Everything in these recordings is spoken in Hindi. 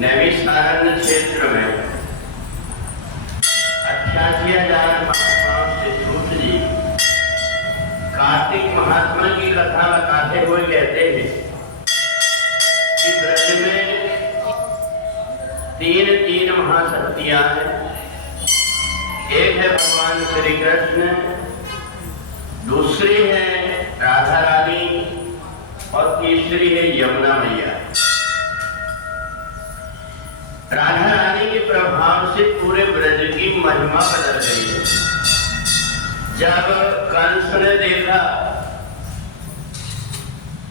नैमिषारण्य क्षेत्र में 88,000 महात्माओं से सूत जी कार्तिक महात्मा की कथा बताते हुए कहते हैं कि ब्रज में तीन महाशक्तियां हैं। एक है भगवान श्री कृष्ण, दूसरी है राधा रानी और तीसरी है यमुना मैया। राधा रानी के प्रभाव से पूरे ब्रज की महिमा बदल गई है। जब कंस ने देखा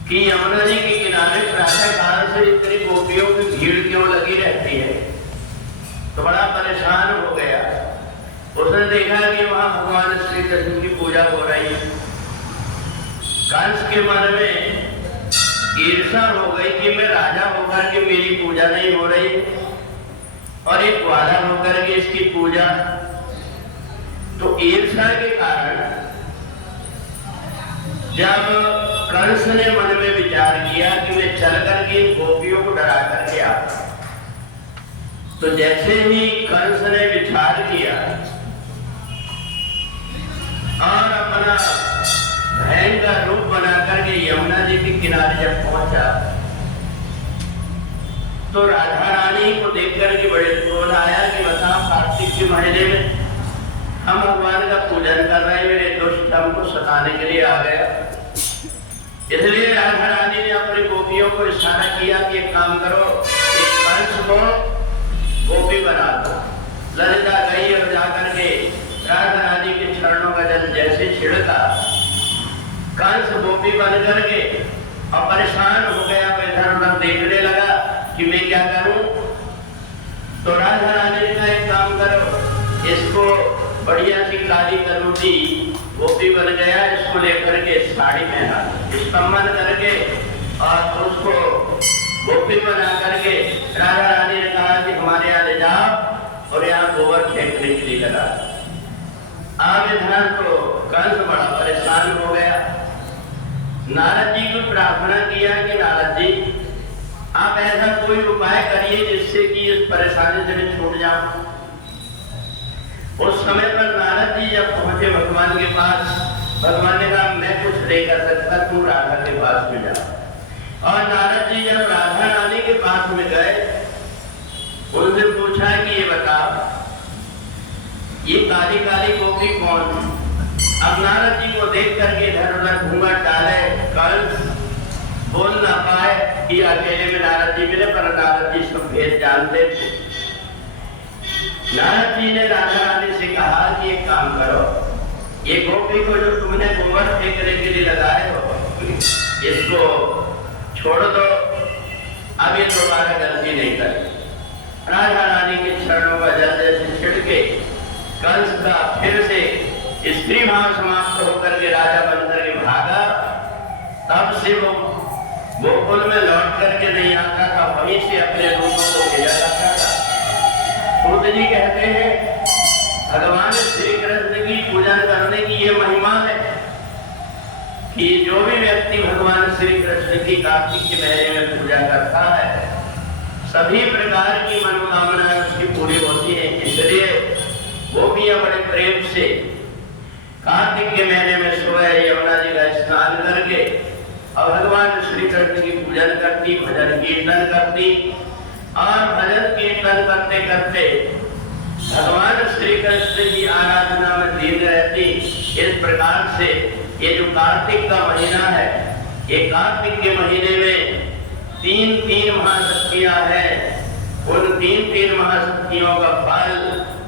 कि यमुना जी के किनारे प्रातः काल से इतनी गोपियों की भीड़ क्यों लगी रहती है, तो बड़ा परेशान हो गया। उसने देखा कि वहां भगवान श्री कृष्ण की पूजा हो रही है। कंस के मन में ईर्ष्या हो गई कि मैं राजा होकर के मेरी पूजा नहीं हो रही और एक ग्वाला होकर के इसकी पूजा। तो ईर्ष्या के कारण जब कंस ने मन में विचार किया कि मैं चल करके गोपियों को डरा करके आता, तो जैसे ही कंस ने विचार किया और अपना भयंकर रूप बना करके यमुना जी के किनारे जब पहुंचा, तो राधा रानी को देख करके बड़े क्रोध आया कि बताओ, कार्तिक के महीने में हम भगवान का पूजन कर रहे हैं, मेरे दुष्ट हमको सताने के लिए आ गया। इसलिए राधा रानी ने अपनी गोपियों को इशारा किया कि एक काम करो, एक कंस को गोपी बना दो। ललिता गई और जाकर के राधा रानी के चरणों का जल जैसे छिड़का, कंस गोपी बन करके और परेशान हो गया, इधर उधर देखने लगा कि मैं क्या करूं। तो राधा रानी ने कहा एक काम करो, इसको बढ़िया सी काली कलूटी गोपी बन गया, इसको लेकर के साड़ी पहना, स्तंभन करके और उसको गोपी बना करके राधा रानी ने कहा कि हमारे यहाँ ले जाओ और यहाँ गोबर फेंकने के लिए लगा। अब इधर तो कंस बड़ा परेशान हो गया। नारद जी को प्रार्थना किया कि नारद जी, आप ऐसा कोई उपाय करिए जिससे कि इस परेशानी से मैं छूट जाऊं। उस समय पर नारद जी जब पहुंचे भगवान के पास, भगवान ने कहा मैं कुछ नहीं कर सकता, तू राधा के पास में जा। और नारद जी जब राधा रानी के पास में गए, उनसे पूछा कि ये बताओ, ये काली काली गोपी कौन? अब नारद जी को देख करके इधर उधर घूंघट डाले, कंस बोल ना पाए कि अकेले में नारद जी मिले, पर नारद जी सब भेद जानते थे। नारद जी ने राधा रानी से कहा कि एक काम करो, ये गोपी को जो तुमने गोबर फेंकने के लिए लगाए हो, इसको छोड़ दो, अब ये दोबारा गलती नहीं करे। राधा रानी के चरणों का जल जैसे छिड़के कंस का फिर से स्त्री भाव समाप्त होकर के राजा बनकर के भागा। तब से वो गोकुल में लौट करके नहीं आता था, वहीं से अपने रूपों को भेजा करता था। सूत जी कहते हैं भगवान श्री कृष्ण की पूजन करने की ये महिमा है कि जो भी व्यक्ति भगवान श्री कृष्ण की कार्तिक के महीने में पूजा करता है, सभी प्रकार की मनोकामनाएं उसकी पूरी होती है। इसलिए गोपियां बड़े प्रेम से कार्तिक के महीने में सुबह यमुना जी का स्नान करके और भगवान श्री कृष्ण की पूजन करती, भजन कीर्तन करती, और भजन कीर्तन करते करते भगवान श्री कृष्ण की आराधना में लीन रहती। इस प्रकार से ये जो कार्तिक का महीना है, ये कार्तिक के महीने में तीन महाशक्तियां हैं। उन तीन महाशक्तियों का फल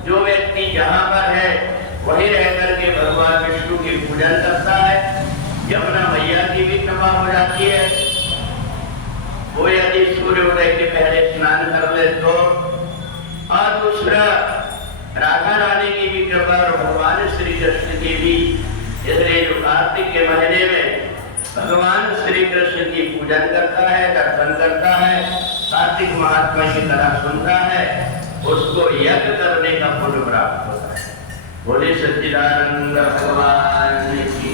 जो व्यक्ति जहां पर है वहीं रह करके भगवान विष्णु की पूजन करता है, यमुना मैया की भी कृपा हो जाती है। वो यदि सूर्योदय के पहले स्नान कर ले तो, और दूसरा राधा रानी की भी कृपा और भगवान श्री कृष्ण की भी। इसलिए जो कार्तिक के महीने में भगवान श्री कृष्ण की पूजन करता है, दर्शन करता है, कार्तिक महात्मा की तरह सुनता है, उसको यज्ञ करने का पुण्य प्राप्त होता है। बोले सच्चिदानंद भगवान की